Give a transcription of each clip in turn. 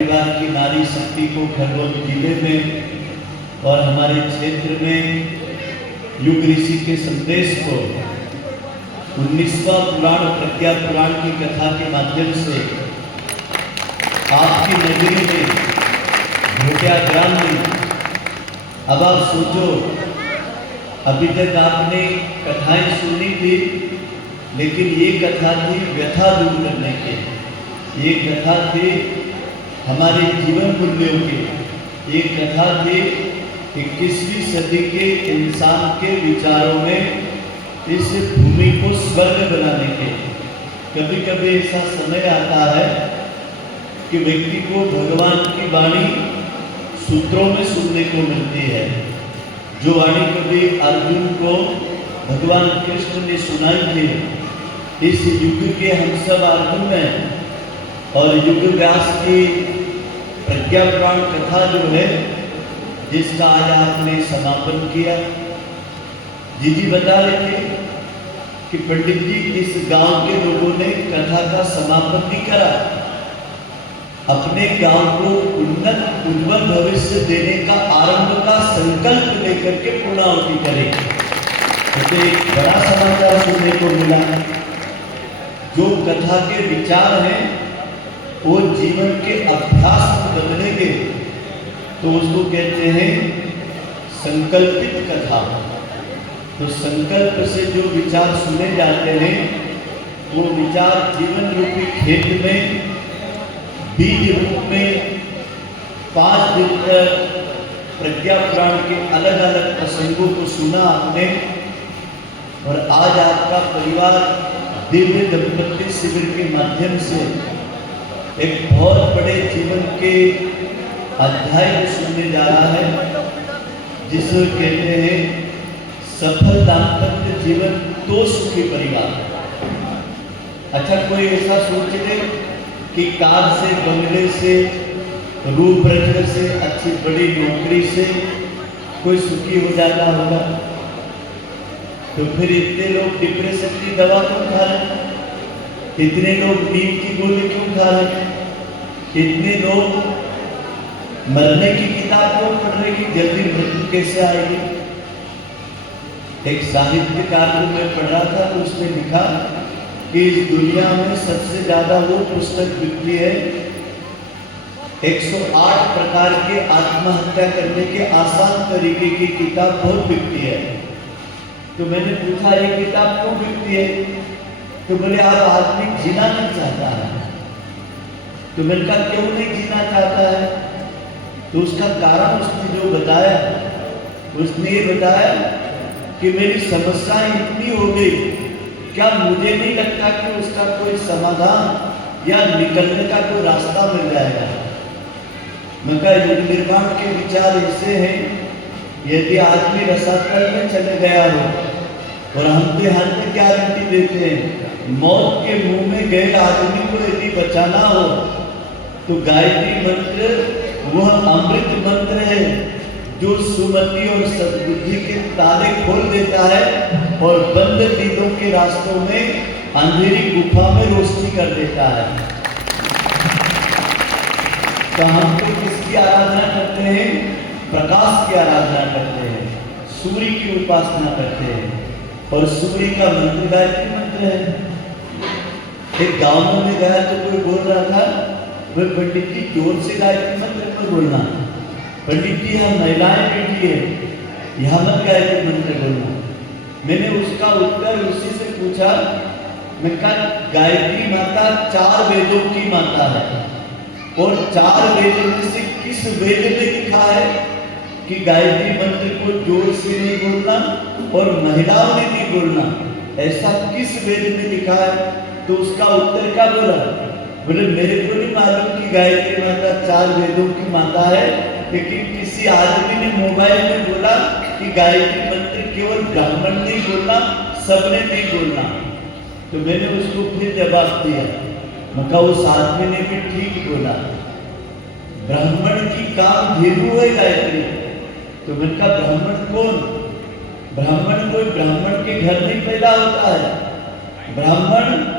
परिवार की नारी शक्ति को खरगोन जिले में और हमारे क्षेत्र में युग ऋषि के संदेश को 19वां पुराण प्रज्ञा पुराण की कथा के माध्यम से आपकी नगरी में घोटिया ग्राम में। अब आप सोचो, अभी तक आपने कथाएं सुनी थी, लेकिन ये कथा थी व्यथा दूर करने के, ये कथा थी हमारे जीवन मूल्यों की, ये कथा थी 21वीं सदी के इंसान के विचारों में इस भूमि को स्वर्ग बनाने के। कभी कभी ऐसा समय आता है कि व्यक्ति को भगवान की वाणी सूत्रों में सुनने को मिलती है। जो वाणी कभी अर्जुन को भगवान कृष्ण ने सुनाई थी, इस युग के हम सब अर्जुन हैं। और युग व्यास की प्रज्ञा पुराण कथा जो है, जिसका आज आपने समापन किया, जी बता रहे थे कि पंडित जी इस गांव के लोगों ने कथा का समापन भी करा, अपने गांव को उन्नत उज्ज्वल भविष्य देने का आरंभ का संकल्प लेकर के पूर्णाहुति करें। तो एक बड़ा समाचार सुनने को मिला। जो कथा के विचार हैं वो जीवन के अभ्यास में बदलेंगे तो उसको कहते हैं संकल्पित कथा। तो संकल्प से जो विचार सुने जाते हैं वो विचार जीवन रूपी खेत में बीज रूप में 5 दिन तक प्रज्ञा पुराण के अलग अलग प्रसंगों को सुना आपने। और आज आपका परिवार दिव्य दंपत्ति शिविर के माध्यम से एक बहुत बड़े जीवन के अध्याय को सुनने जा रहा है, जिसे कहते हैं सफल दाम्पत्य जीवन तो सुखी परिवार। अच्छा, कोई ऐसा सोच ले कि कार से, बंगले से, रूप रंग से, अच्छी बड़ी नौकरी से कोई सुखी हो जाता होगा? तो फिर इतने लोग डिप्रेशन की दवा क्यों खा रहे हैं? इतने लोग नींद की गोली क्यों खा रहे हैं? इतने लोग मरने की किताब क्यों पढ़ रहे कि जल्दी मृत्यु कैसे आएगी? एक साहित्यकार को मैं पढ़ रहा था, तो उसने लिखा कि इस दुनिया में सबसे ज्यादा वो पुस्तक बिकती है 108 प्रकार के आत्महत्या करने के आसान तरीके की किताब बहुत बिकती है। तो मैंने पूछा ये किताब क्यों बिकती है? तो बोले आप आदमी जीना नहीं चाहता है। तो मैंने कहा क्यों नहीं जीना चाहता है? तो उसका कारण उसने जो बताया, उसने ये बताया कि मेरी समस्या इतनी हो गई, क्या मुझे नहीं लगता कि उसका कोई समाधान या निकलने का कोई रास्ता मिल जाएगा। मैं कहा युग निर्माण के विचार ऐसे हैं, यदि आदमी रसातल में चले गया हो और हम पे हाथ में गारंटी देते हैं, मौत के मुंह में गए आदमी को यदि बचाना हो तो गायत्री मंत्र वह अमृत मंत्र है जो सुमति और सद्बुद्धि के ताले खोल देता है और बंद दिलों के रास्तों में अंधेरी गुफा में रोशनी कर देता है। तो हम तो किसकी आराधना करते हैं? प्रकाश की आराधना करते हैं, सूर्य की उपासना करते हैं। और सूर्य का मंत्र गायत्री मंत्र है। एक गांव में गया तो कोई बोल रहा था, वह पंडित जी जोर से गायत्री मंत्र पर बोलना, पंडित जी यहाँ महिलाएं बैठी है, यहाँ मत गायत्री मंत्र बोलना। मैंने उसका उत्तर उसी से पूछा, मैं कहा गायत्री माता 4 वेदों की माता है और 4 वेदों में से किस वेद में लिखा है कि गायत्री मंत्र को जोर से नहीं बोलना और महिलाओं ने नहीं बोलना? ऐसा किस वेद में लिखा है? तो उसका उत्तर क्या बोला? बोले मेरे को नहीं मालूम कि गायत्री माता 4 वेदों की माता है, लेकिन किसी आदमी ने मोबाइल में बोला कि गायत्री मंत्र केवल ब्राह्मण नहीं बोलना, सबने नहीं बोलना। तो मैंने उसको फिर जवाब दिया, मैं कहा उस आदमी ने भी ठीक बोला, ब्राह्मण की काम धेनु है गायत्री। तो मैंने कहा ब्राह्मण कौन? ब्राह्मण कोई ब्राह्मण के घर नहीं पैदा होता है। ब्राह्मण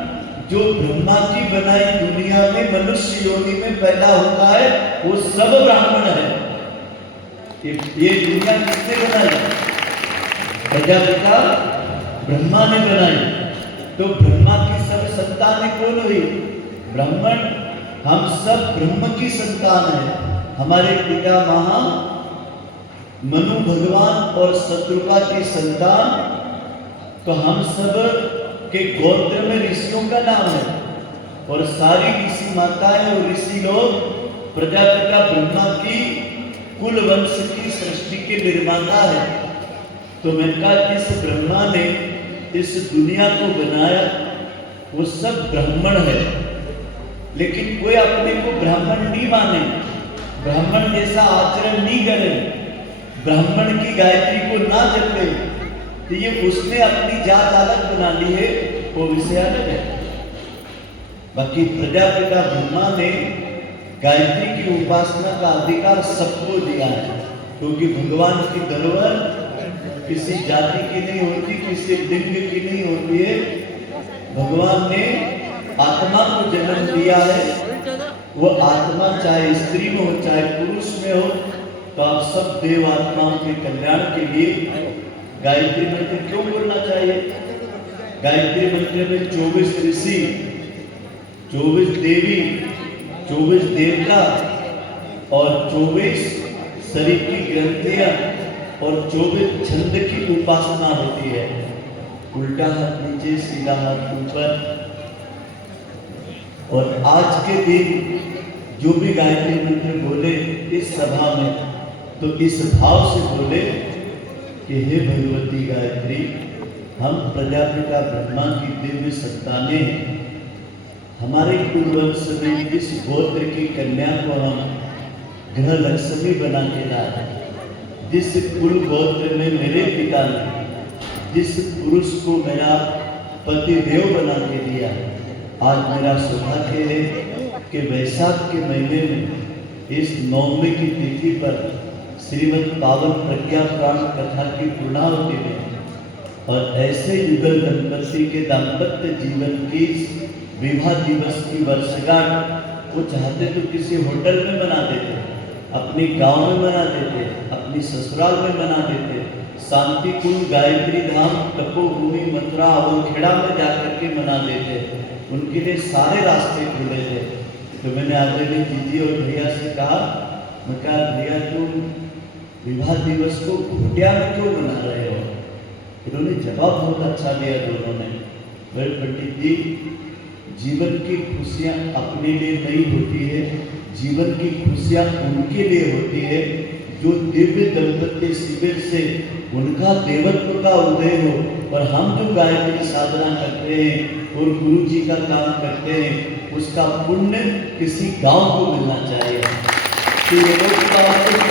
जो ब्रह्मा की बनाई दुनिया में मनुष्य योनि में पैदा होता है वो सब ब्राह्मण है। ये दुनिया किसने बनाई? प्रजापिता ब्रह्मा ने बनाई। तो ब्रह्मा की सब संतानें कौन हुई? ब्राह्मण। हम सब ब्रह्म की संतान है। हमारे पिता महा मनु भगवान और शत्रुपा की संतान। तो हम सब के गोत्र में ऋषियों का नाम है और सारी ऋषि माताएं और ऋषि लोग प्रजापिता ब्रह्मा की कुल वंश की सृष्टि के निर्माता है। तो मैंने कहा जिस ब्रह्मा ने इस दुनिया को बनाया वो सब ब्राह्मण है, लेकिन कोई अपने को ब्राह्मण नहीं माने, ब्राह्मण जैसा आचरण नहीं करे, ब्राह्मण की गायत्री को ना जपे, तो ये उसने अपनी जात अलग बना ली है, वो विषय अलग है। बाकी प्रजापिता ब्रह्मा ने गायत्री की उपासना का अधिकार सबको दिया है, क्योंकि भगवान की धरोहर किसी जाति की नहीं होती, किसी लिंग की नहीं होती है। भगवान ने आत्मा को जन्म दिया है, वो आत्मा चाहे स्त्री में हो चाहे पुरुष में हो, तो आप सब देव आत्माओं के कल्याण के लिए गायत्री मंत्र क्यों बोलना चाहिए? गायत्री मंत्र में 24 ऋषि, 24 देवी, 24 देवता और 24 शरीर की ग्रंथियां और 24 छंद की उपासना होती है। उल्टा हाथ नीचे, सीधा हाथ ऊपर। और आज के दिन जो भी गायत्री मंत्र बोले इस सभा में, तो इस भाव से बोले कि हे भगवती गायत्री, हम प्रजापिता ब्रह्मा की दिव्य संतानें हैं। हमारे कुलवंश में इस गोत्र की कन्या को हम ग्रह लक्ष्मी बना के लाए। जिस कुल गोत्र में मेरे पिता ने जिस पुरुष को मेरा पति देव बना के दिया, आज मेरा सौभाग्य है कि वैशाख के महीने में इस नवमी की तिथि पर श्रीमद् पावन प्रज्ञा प्राण कथा की पूर्णाहुति में और ऐसे युगल दंपति के दाम्पत्य जीवन की विवाह दिवस की वर्षगांठ वो चाहते तो किसी होटल में मना देते, अपनी गांव में मना देते, अपनी ससुराल में मना देते, शांति कुंज गायत्री धाम तपोभूमि मथुरा अवलखेड़ा में जाकर के मना देते। उनके लिए सारे रास्ते खुले थे। तो मैंने आदरणीय दीदी और भैया से कहा, मैं कहा भैया तुम विवाह दिवस को घोटिया में क्यों मना रहे हो? उन्होंने जवाब बहुत अच्छा दिया दोनों ने। मेरे पंडित जी, जीवन की खुशियाँ अपने लिए नहीं होती है, जीवन की खुशियाँ उनके लिए होती है जो दिव्य दंपत्ति शिविर से उनका देवत्व का उदय हो। और हम जो गायत्री साधना करते हैं और गुरु जी का काम करते हैं, उसका पुण्य किसी गांव को मिलना चाहिए। तो ये लोग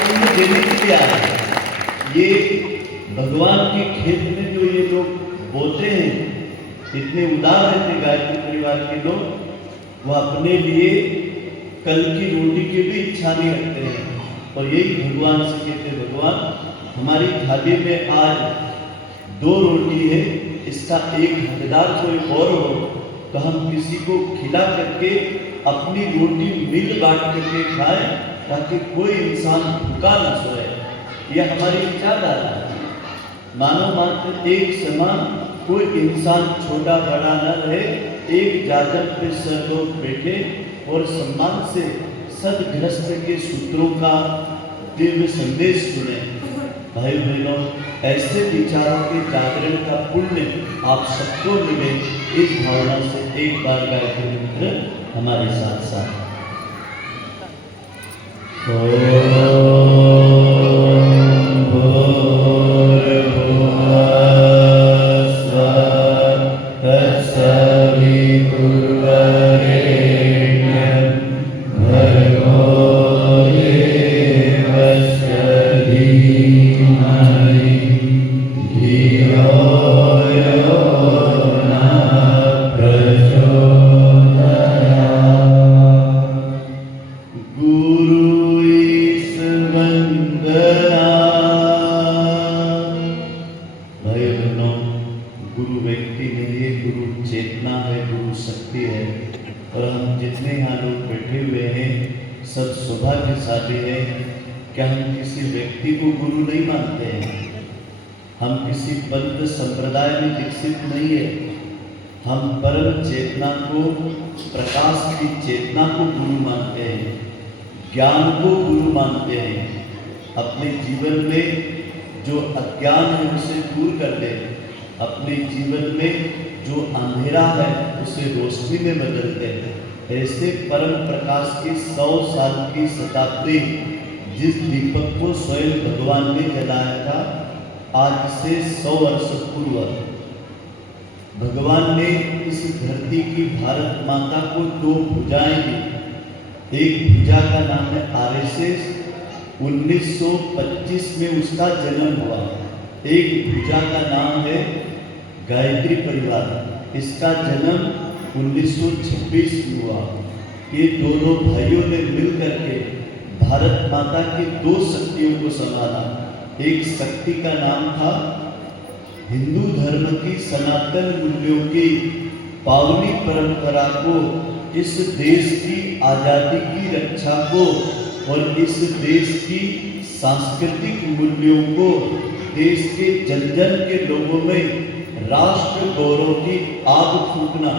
पुण्य देने के लिए आए हैं। ये भगवान के खेत में जो ये लोग बोते हैं, इतने उदार रहते गायत्री परिवार के लोग, वो अपने लिए कल की रोटी की भी इच्छा नहीं रखते हैं। और यही भगवान से कहते, भगवान हमारी थाली में आज 2 रोटी है, इसका एक हकदार कोई और हो तो हम किसी को खिला करके अपनी रोटी मिल बांट करके खाएं, ताकि कोई इंसान भूखा न सोए। यह हमारी विचारधारा है। मानव मात्र एक समान, कोई इंसान छोटा बड़ा न रहे, एक जाजम पे सब लोग बैठे और सम्मान से सदगृहस्थ के सूत्रों का दिव्य संदेश सुने। भाई बहनों, ऐसे विचारों के जागरण का पुण्य आप सबको मिले, इस भावना से एक बार गायत्री मंत्र हमारे साथ साथ। गुरु व्यक्ति नहीं है, गुरु चेतना है, गुरु शक्ति है। सौभाग्यशाली हैं कि हम किसी व्यक्ति को गुरु नहीं मानते हैं, हम किसी पंथ संप्रदाय में दीक्षित नहीं है, हम परम चेतना को, प्रकाश की चेतना को गुरु मानते हैं, ज्ञान को गुरु मानते हैं। अपने जीवन में जो अज्ञान है उसे दूर कर दे, अपने जीवन में जो अंधेरा है उसे रोशनी में बदल दे। ऐसे परम प्रकाश की 100 साल की शताब्दी जिस दीपक को स्वयं भगवान ने जलाया था, आज से 100 वर्ष पूर्व भगवान ने इस धरती की भारत माता को 2 भुजाएं दी। एक भुजा का नाम है आरएसएस, 1925 में उसका जन्म हुआ। एक भुजा का नाम है गायत्री परिवार, इसका जन्म 1926 में हुआ। ये दोनों भाइयों ने मिलकर के भारत माता की 2 शक्तियों को संभाला। एक शक्ति का नाम था हिंदू धर्म की सनातन मूल्यों की पावनी परंपरा को, इस देश की आज़ादी की रक्षा को और इस देश की सांस्कृतिक मूल्यों को देश के जन जन के लोगों में राष्ट्र गौरव की आग फूकना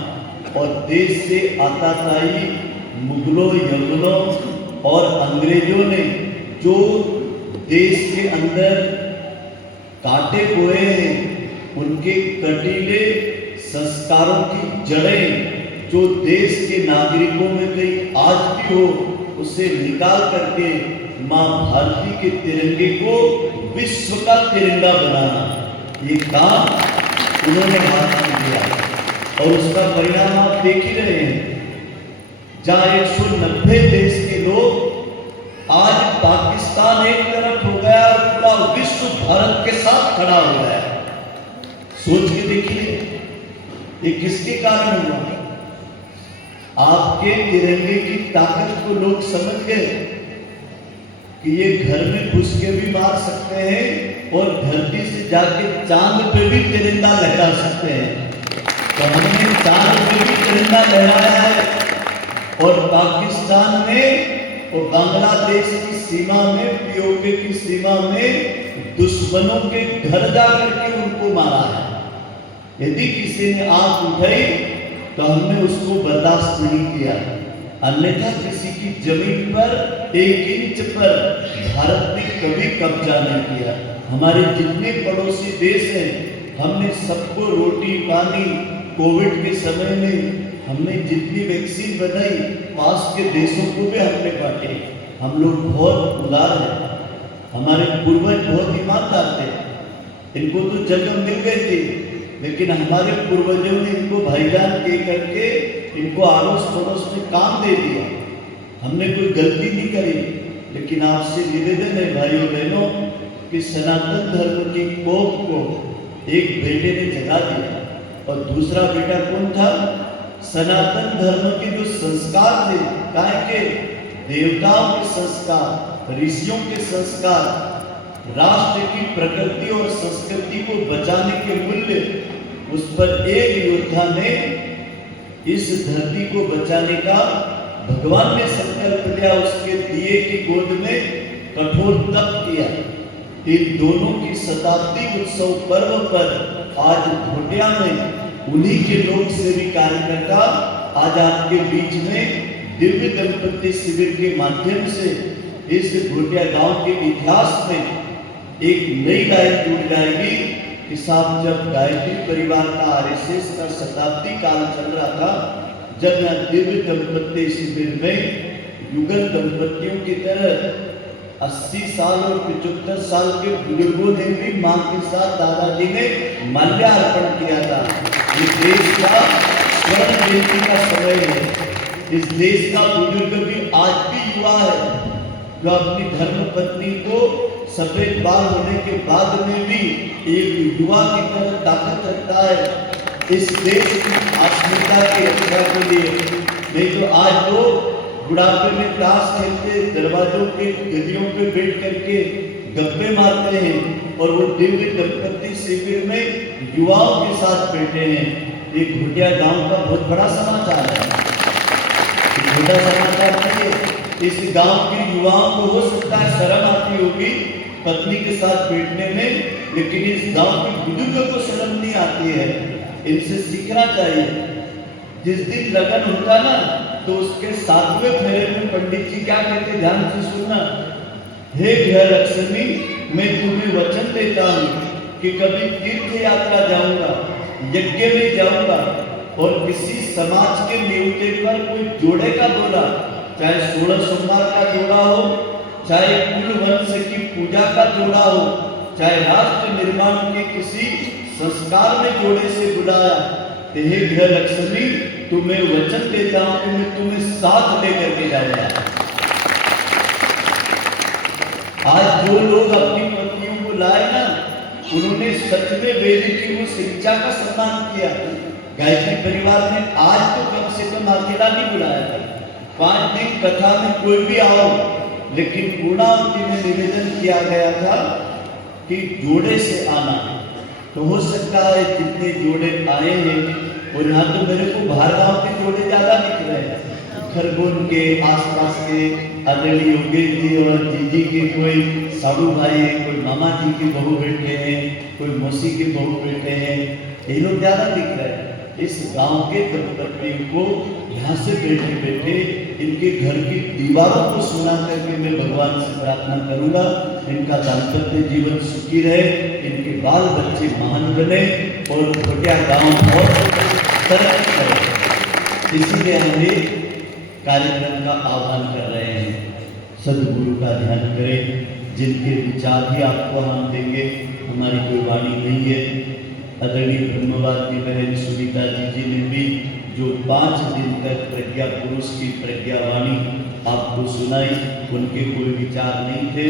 और देश से आताताई मुगलों, यमुनों और अंग्रेजों ने जो देश के अंदर कांटे बोए हैं, उनके कटीले संस्कारों की जड़ें जो देश के नागरिकों में कहीं आज भी हो, उसे निकाल करके मां भारती के तिरंगे को विश्व का तिरंगा बनाना, ये काम उन्होंने हाथ में लिया और उसका परिणाम आप देख ही रहे हैं। जहां 190 देश के लोग, आज पाकिस्तान एक तरफ हो गया और पूरा विश्व भारत के साथ खड़ा हो गया। सोच के देखिए ये किसके कारण हुआ? आपके तिरंगे की ताकत को लोग समझ गए कि ये घर में घुस के भी मार सकते हैं और धरती से जाके चांद पे भी तिरंगा लहरा सकते हैं। तो हमने चांद पे भी तिरंगा लहराया है और पाकिस्तान में और बांग्लादेश की सीमा में, पीओके की सीमा में दुश्मनों के घर जाकर के उनको मारा है। यदि किसी ने आंख उठाई तो हमने उसको बर्दाश्त नहीं किया, अन्यथा किसी की जमीन पर 1 इंच पर भारत ने कभी कब्जा नहीं किया। हमारे जितने पड़ोसी देश हैं, हमने सबको रोटी पानी, कोविड के समय में हमने जितनी वैक्सीन बनाई, पास के देशों को भी हमने बांटे। हम लोग बहुत उदार हैं, हमारे पूर्वज बहुत ईमानदार थे। इनको तो जगह मिल गई थी, लेकिन हमारे पूर्वजों ने इनको भाईजान कह करके इनको आड़ोस पड़ोस में काम दे दिया। हमने कोई गलती नहीं करी, लेकिन आपसे निवेदन है भाइयों बहनों कि सनातन धर्म की कोख को एक बेटे ने जगा दिया और दूसरा बेटा कौन था? सनातन धर्म के जो संस्कार थे, काहे के देवताओं के संस्कार, ऋषियों के संस्कार, राष्ट्र की प्रकृति और संस्कृति को बचाने के मूल्य, उस पर एक योद्धा ने इस धरती को बचाने का भगवान ने संकल्प लिया, उसके दिए की गोद में कठोर तप किया। इन दोनों की शताब्दी उत्सव पर्व पर आज घोटिया में उन्हीं के लोक सेवी कार्यकर्ता आज आपके बीच में दिव्य दंपति शिविर के माध्यम से इस घोटिया गांव के इतिहास में एक नई लाइन जुड़ जाएगी कि साहब, जब गायत्री परिवार का आरएसएस का शताब्दी काल चल रहा था, जब यहाँ दिव्य दंपति शिविर में युगल दंपतियों की तरह 80 साल और 75 साल के बुजुर्गों ने भी मां के साथ दादाजी ने माल्यार्पण किया था। इस देश का स्वर्ण जयंती का समय है, इस देश का बुजुर्ग भी आज भी युवा है जो अपनी धर्म पत्नी को सफेद बाल होने के बाद में भी एक युवा की तरह ताकत रखता है इस देश की अस्मिता की रक्षा के लिए। नहीं तो आज तो बुढ़ापे में ताश खेलते, दरवाजों के गलियों पे बैठ करके गप्पे मारते हैं और वो दिव्य दंपति शिविर में युवाओं के साथ बैठे हैं। ये घोटिया गांव का बहुत बड़ा समाचार है, छोटा समाचार नहीं है। इस गांव के युवाओं को हो सकता है शर्म आती होगी पत्नी के साथ बैठने में, लेकिन इस गांव के बुजुर्गों को शर्म नहीं आती है। इनसे सीखना चाहिए। जिस दिन लगन होता ना तो उसके 7वें फेरे में पंडित जी क्या कहते, ध्यान से सुनना। हे गृह लक्ष्मी, मैं तुम्हें वचन देता हूँ कि कभी तीर्थ यात्रा जाऊंगा, यज्ञ में जाऊंगा और किसी समाज के न्योते पर कोई जोड़े का जोड़ा, चाहे 16 सोमवार का जोड़ा हो, चाहे कुल वंश की पूजा का जोड़ा हो, चाहे राष्ट्र निर्माण के किसी संस्कार में जोड़े से बुलाया, तो हे गृह लक्ष्मी, तुम्हें वचन देता हूं कि मैं तुम्हें साथ लेकर के जाऊंगा। आज जो लोग अपनी पत्नियों को लाए ना, उन्होंने सच में वेद की वो शिक्षा का सम्मान किया। गायत्री परिवार ने आज तो कम से कम अकेला नहीं बुलाया था, 5 दिन कथा में कोई भी आओ, लेकिन पूर्णाहुति में निवेदन किया गया था कि जोड़े से आना। तो हो सकता है जितने जोड़े आए हैं, और यहाँ तो मेरे को बाहर गाँव के जोड़े ज्यादा दिख रहे हैं, खरगोन के आसपास के आदरणीय योगेश जी और जीजी के कोई साधु भाई है, कोई मामा जी के बहू बेटे हैं, कोई मौसी के बहू बेटे हैं, ये लोग ज्यादा दिख रहे हैं। इस गांव के दंपतियों को यहाँ से बैठे बैठे इनके घर की दीवारों को सुना करके मैं भगवान से प्रार्थना करूंगा, इनका दाम्पत्य जीवन सुखी रहे, इनके बाल बच्चे महान बने और छोटिया गाँव और तरक्की करें। इसीलिए हम ये कार्यक्रम का आह्वान कर रहे हैं। सदगुरु का ध्यान करें, जिनके विचार भी आपको हम देंगे, हमारी कोई वाणी नहीं है। आदरणीय ब्रह्मवादी बहन सुनीता जी ने भी जो 5 दिन तक प्रज्ञा पुरुष की प्रज्ञा वाणी आपको सुनाई, उनके कोई विचार नहीं थे,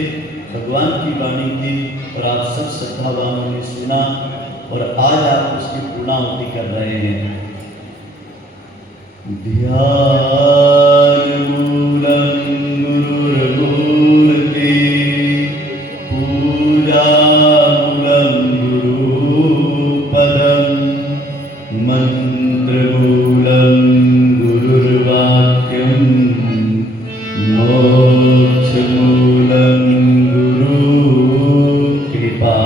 भगवान की वाणी थी और आप सब श्रद्धावानों ने सुना और आज आप उसकी पूर्णाहुति कर रहे हैं। ध्यान मूलम गुरुर्मूर्ति, पूजा मूलम गुरुपदम, मंत्र मूलम गुरुर्वाक्यम, मोक्ष मूलम गुरु कृपा,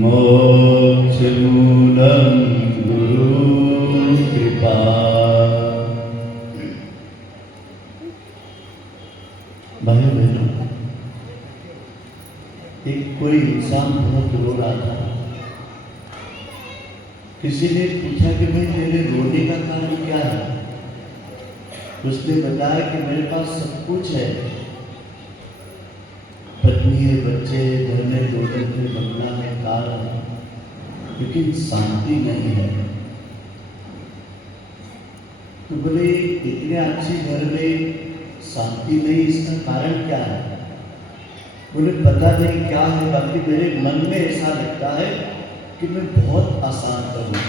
मोक्ष मूलम गुरु कृपा। भाइयों बहनों, एक कोई इंसान बहुत रो रहा था। किसी ने पूछा कि भाई मेरे रोने का कारण क्या है? उसने बताया कि मेरे पास सब कुछ है, पत्नी है, बच्चे हैं, घर में 2 दिन बंगला है, कार है, लेकिन शांति नहीं है। तो बोले इतने अच्छे घर में शांति नहीं, इसका कारण क्या है? बोले पता नहीं क्या है, बाकी मेरे मन में ऐसा लगता है कि मैं बहुत अशांत हूँ।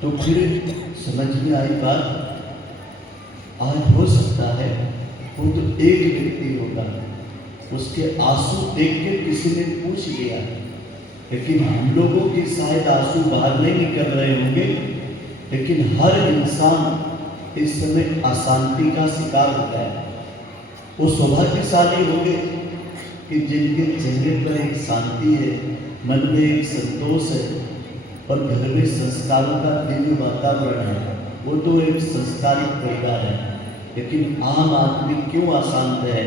तो फिर समझ में आई बात, आज हो सकता है वो तो एक व्यक्ति होगा, उसके आंसू देख के किसी ने पूछ लिया, लेकिन हम लोगों के शायद आंसू बाहर नहीं निकल रहे होंगे, लेकिन हर इंसान इस समय अशांति का शिकार होता है। वो सौभाग्यशाली होंगे कि जिनके चेहरे पर एक शांति है, मन में एक संतोष है और घर में संस्कारों का दिव्य वातावरण है। वो तो एक संस्कारित परिवार है, लेकिन आम आदमी क्यों अशांत है?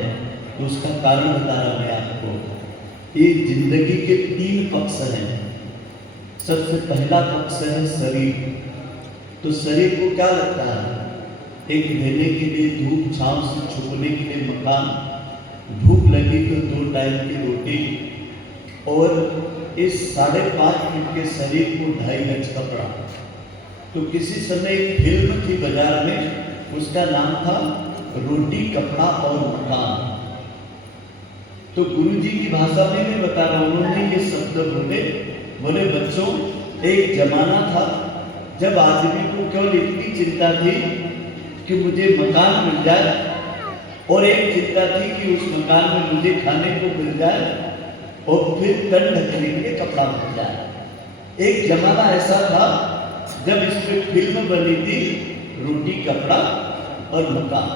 तो उसका कारण बता रहा मैं आपको। ये जिंदगी के 3 पक्ष हैं। सबसे पहला पक्ष है शरीर। तो शरीर को क्या लगता है? एक रहने के लिए धूप छांव से छुपने के लिए मकान, भूख लगी तो 2 टाइम की रोटी, और इस 5.5 फीट के शरीर को 2.5 गज कपड़ा। तो किसी समय एक फिल्म थी बाजार में, उसका नाम था रोटी, कपड़ा और मकान। तो गुरुजी की भाषा में मैं बता रहा हूँ, उन्होंने ये शब्द बोले बच्चों, एक जमाना था जब आदमी को केवल इतनी चिंता थी कि मुझे मकान मिल जाए, और एक चिंता थी कि उस मकान में मुझे खाने को मिल जाए और फिर तन ढकने के लिए कपड़ा मिल जाए। एक जमाना ऐसा था जब इस पे फिल्म बनी थी, रोटी, कपड़ा और मकान।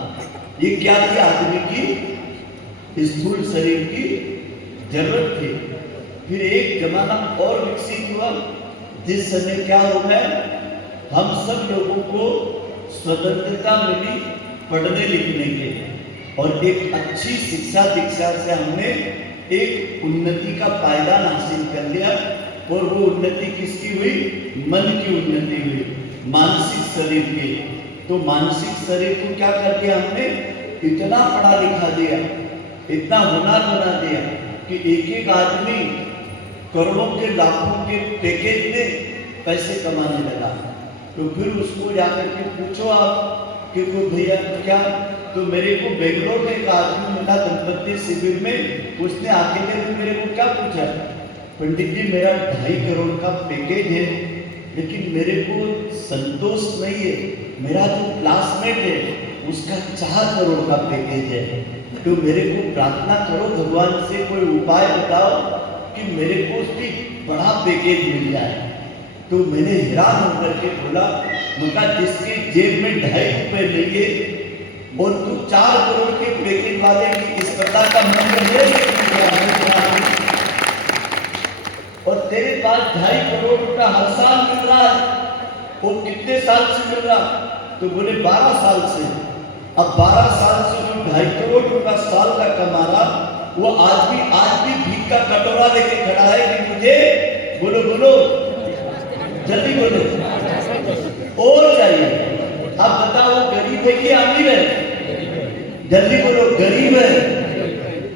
ये क्या थी आदमी की स्थूल शरीर की जरूरत थी। फिर एक जमाना और विकसित हुआ जिस समय क्या हो गया, हम सब लोगों को स्वतंत्रता मिली पढ़ने लिखने के, और एक अच्छी शिक्षा दीक्षा से हमने एक उन्नति का पायदान हासिल कर लिया। और वो उन्नति किसकी हुई? मन की उन्नति हुई, मानसिक शरीर की। तो मानसिक शरीर को क्या कर दिया हमने? इतना पढ़ा लिखा दिया, इतना होनहार बना दिया कि एक एक आदमी करोड़ों के लाखों के पैकेज में पैसे कमाने लगा। तो फिर उसको जाकर के पूछो आप कि कोई भैया क्या, तो मेरे को बेंगलोर में एक आदमी मिला दंपत्ति शिविर में, उसने आके मेरे को क्या पूछा, पंडित जी मेरा 2.5 करोड़ का पैकेज है, लेकिन मेरे को संतोष नहीं है, मेरा जो क्लासमेट है उसका 4 करोड़ का पैकेज है, तो मेरे को प्रार्थना करो भगवान से, कोई उपाय बताओ कि मेरे को उसकी बड़ा पैकेज मिल जाए। तो मैंने हैरान होकर के बोला, मुझे जिसके जेब में 2.5 रुपए नहीं है और तू 4 करोड़ के पैकेज वाले की इस प्रकार का मंत्र है, और तेरे पास 2.5 करोड़ रुपया हर साल मिल रहा है, वो कितने साल से मिल रहा? तो बोले 12 साल से। अब 12 साल से जो 2.5 करोड़ रुपया साल का कमा रहा, वो आज भी भीख का कटोरा लेके खड़ा है कि मुझे बोलो बोलो जल्दी बोलो और चाहिए। अब बताओ गरीब है कि अमीर है? जल्दी बोलो, गरीब है।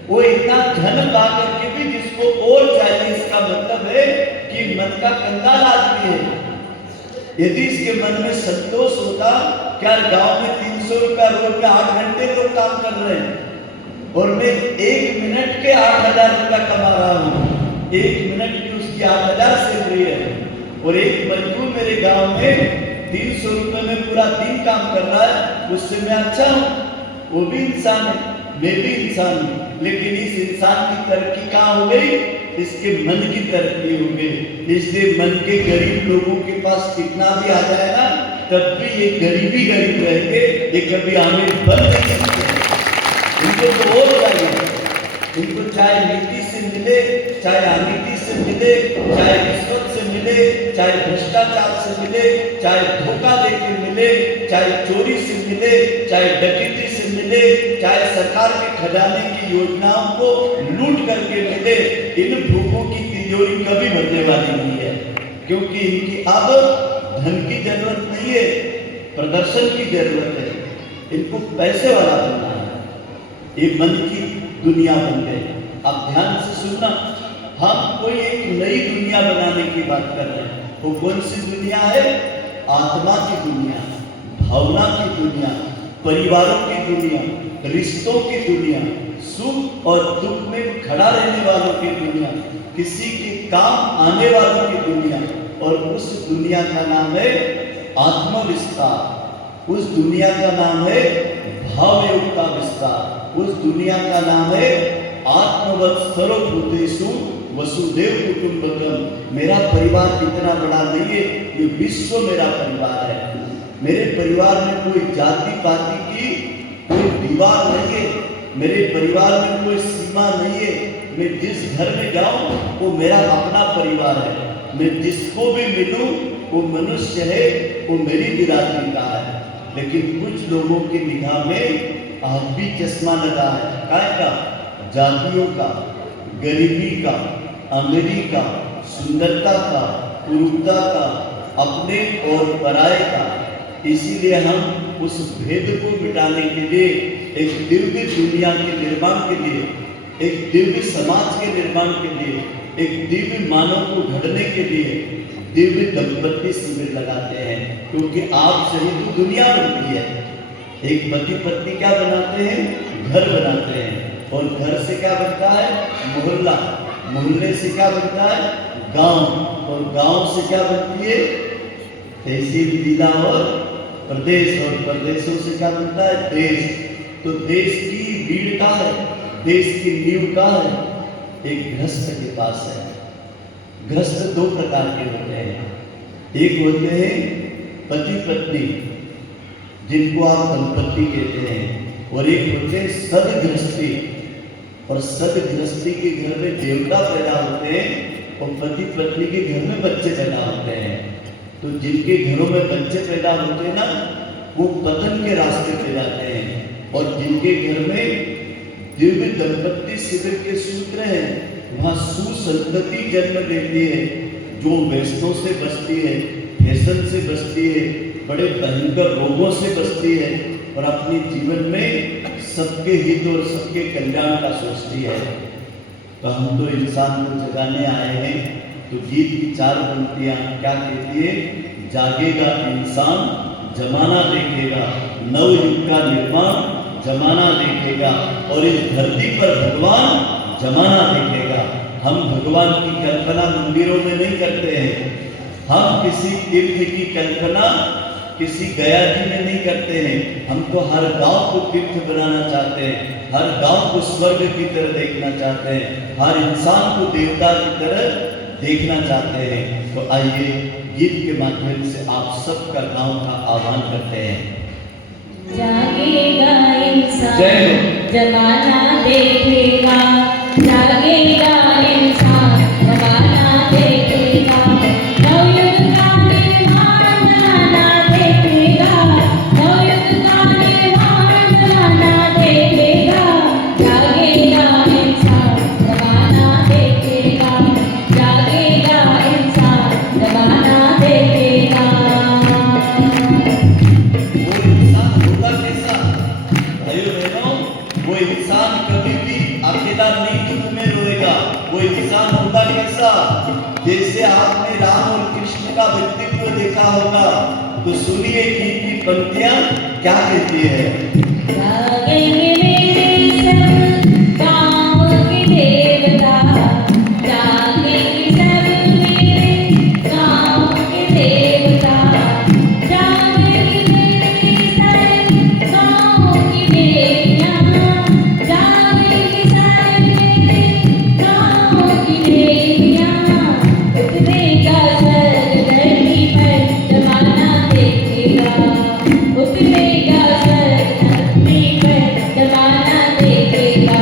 वो इतना धन पा करके भी जिसको और चाहिए, इसका मतलब है कि मन का कंगाल आदमी है। यदि इसके मन में संतोष होता, क्या गांव में 300 रुपया रोज में 8 घंटे लोग काम कर रहे हैं और मैं 1 मिनट के 8,000 रुपया कमा रहा हूँ, 1 मिनट की उसकी 8,000 सैलरी है, और एक मजदूर मेरे गांव में 300 रुपये में पूरा दिन काम कर रहा है, उससे मैं अच्छा हूँ। वो भी इंसान है, मैं भी इंसान हूँ, लेकिन इस इंसान की तरक्की कहाँ हो गई? इसके मन की तरक्की हो गई। इसलिए मन के गरीब लोगों के पास कितना भी आ जाएगा तब भी ये गरीबी गरीब रहेंगे, ये कभी अमीर बन नहीं सकते। इनको तो और चाहिए, इनको चाहे नीति से मिले, चाहे अनीति से मिले, चाहे रिश्वत से मिले, चाहे भ्रष्टाचार से मिले, चाहे धोखा देकर मिले, चाहे चोरी से मिले, चाहे डकैती से मिले, चाहे सरकार के खजाने की योजनाओं को लूट करके मिले, इन भूखों की तिजोरी कभी भरने वाली नहीं है, क्योंकि इनकी अब धन की जरूरत नहीं है, प्रदर्शन की जरूरत है। इनको पैसे वाला बनना है। ये मन की दुनिया बन गई। अब ध्यान से सुनना, हम कोई एक नई दुनिया बनाने की बात कर रहे हैं। वो कौन सी दुनिया है? आत्मा की दुनिया, भावना की दुनिया, परिवारों की दुनिया, रिश्तों की दुनिया, सुख और दुख में खड़ा रहने वालों की दुनिया, किसी के काम आने वालों की दुनिया। और उस दुनिया का नाम है आत्मविस्तार, उस दुनिया का नाम है भाव योग का विस्तार, उस दुनिया का नाम है आत्मवत् सर्वभूतेषु वसुदेव कुटुंबकम। मेरा परिवार इतना बड़ा नहीं है, ये विश्व मेरा परिवार है। मेरे परिवार में कोई जाति पाति की कोई दीवार नहीं है, मेरे परिवार में कोई सीमा नहीं है। मैं जिस घर में जाऊं वो मेरा अपना परिवार है, मैं जिसको भी मिलूं वो मनुष्य है, वो मेरी बिरादरी का है। लेकिन कुछ लोगों की निगाह में आज भी चश्मा लगा है, काय का? जातियों का, गरीबी का, अमीरी का, सुंदरता का, कुरूपता का, अपने और पराये का। इसीलिए हम उस भेद को मिटाने के लिए, एक दिव्य दुनिया के निर्माण के लिए, एक दिव्य समाज के निर्माण के लिए, एक दिव्य मानव को घड़ने के लिए दिव्य दंपत्ति शिविर लगाते हैं। क्योंकि आप से ही तो दुनिया बनती है। एक पति पत्नी क्या बनाते हैं? घर बनाते हैं। और घर से क्या बनता है? मोहल्ला। मोहल्ले से क्या बनता है? गांव। और गांव से क्या बनती है? तहसील, जिला और प्रदेश। और प्रदेशों से क्या बनता है? देश। तो देश की रीढ़ कहाँ है? देश की नींव कहाँ है? एक गृहस्थ के पास है। गृहस्थ 2 प्रकार के होते हैं। एक होते हैं पति पत्नी, जिनको आप दंपत्ति कहते हैं, और एक होते हैं सदगृहस्थी। और सदगृहस्थी के घर में देवता पैदा होते हैं और पति पत्नी के घर में बच्चे पैदा होते हैं। तो जिनके घरों में बच्चे पैदा होते हैं ना, वो पतन के रास्ते पे जाते हैं। और जिनके घर में दिव्य दंपत्ति शिविर के सूत्र हैं, वहाँ सुसंतति जन्म देती है, जो व्यस्तों से बचती है, फैशन से बचती है, बड़े भयंकर रोगों से बचती है और अपने जीवन में सबके हित और सबके कल्याण का सोचती है। तो हम तो इंसान को जगाने आए हैं। तो गीत की 4 पंक्तियां क्या कहती है? जागेगा इंसान जमाना देखेगा, नवयुग का निर्माण जमाना देखेगा और इस धरती पर भगवान जमाना देखेगा। हम भगवान की कल्पना मंदिरों में नहीं करते हैं, हम किसी तीर्थ की कल्पना किसी गया जी में नहीं करते हैं। हम तो हर गांव को तीर्थ बनाना चाहते हैं, हर गांव को स्वर्ग की तरह देखना चाहते हैं, हर इंसान को देवता की तरह देखना चाहते हैं। तो आइए गीत के माध्यम से आप सबका गांव का आह्वान करते हैं। जागेगा इंसान जमाना देखेगा, जागेगा इंसान जमाना देखेगा, नवयुग का निर्माण जमाना देखेगा, नवयुग का निर्माण जमाना देखेगा, जागेगा इंसान जमाना देखेगा, जागेगा इंसान जमाना देखेगा। वो इंसान कभी भी अकेला नहीं दुख में रोएगा। वो इंसान होगा कैसा? जैसे आपने राम और कृष्ण का व्यक्तित्व देखा होगा। तो सुनिए गीत की पंक्तियां क्या कहती है। जागेंगे मेरे सब गाँव के देवता, जागेंगे सब मेरे गाँव के देवता, जागेंगे मेरे सब गाँव की देवियाँ, जागेंगे सब मेरे गाँव की देवियाँ। उतरेगा स्वर्ग धरती पर जमाना देखेगा, उतरेगा स्वर्ग धरती पर जमाना देखेगा,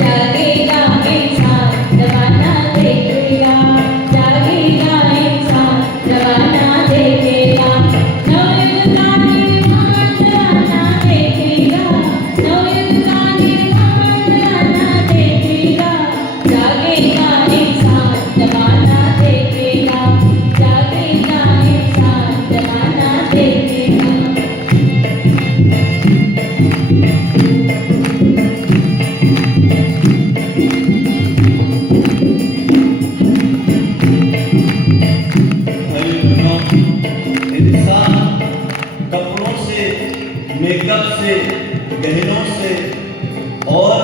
जागेगा इंसान जमाना देखेगा, जागेगा इंसान जमाना देखेगा, नवयुग का निर्माण जमाना देखेगा, नवयुग का निर्माण जमाना देखेगा, जागेगा इंसान जमाना देखेगा, जागेगा इंसान जमाना देखेगा। इंसान कपड़ों से, मेकअप से, गहनों से और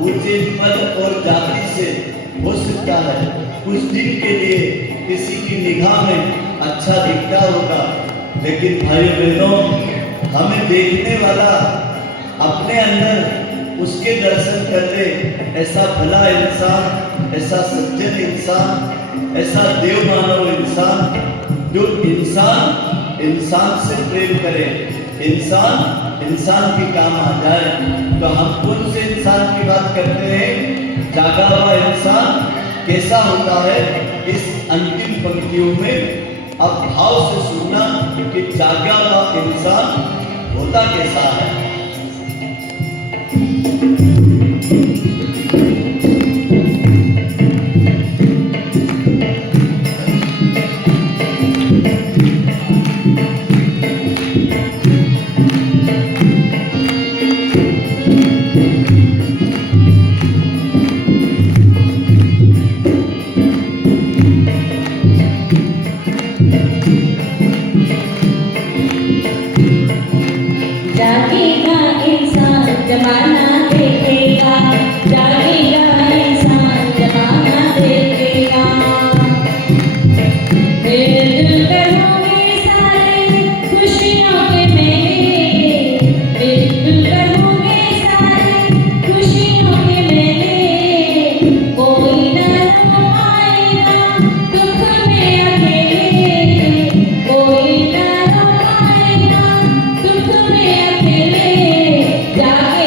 ऊंचे पद और जाति से हो सकता है कुछ दिन के लिए किसी की निगाह में अच्छा दिखता होगा। लेकिन भाई बहनों, हमें देखने वाला अपने अंदर उसके दर्शन कर ले। ऐसा भला इंसान, ऐसा सज्जन इंसान, ऐसा देव मानव इंसान जो इंसान से प्रेम करे, इंसान के काम आ जाए। तो हम कौन से इंसान की बात करते हैं? जागा हुआ इंसान कैसा होता है? इस अंतिम पंक्तियों में अब भाव से सुनना कि जागा हुआ इंसान होता कैसा है। जागेगा इंसान जमाना देखेगा, जागेगा इंसान जमाना देखेगा। मिलजुल कर होंगे सारे खुशियों के मेले, मिलजुल कर होंगे सारे खुशियों के मेले। कोई न रो पाएगा दुख में अकेले, कोई न रो पाएगा दुख में अकेले, जागे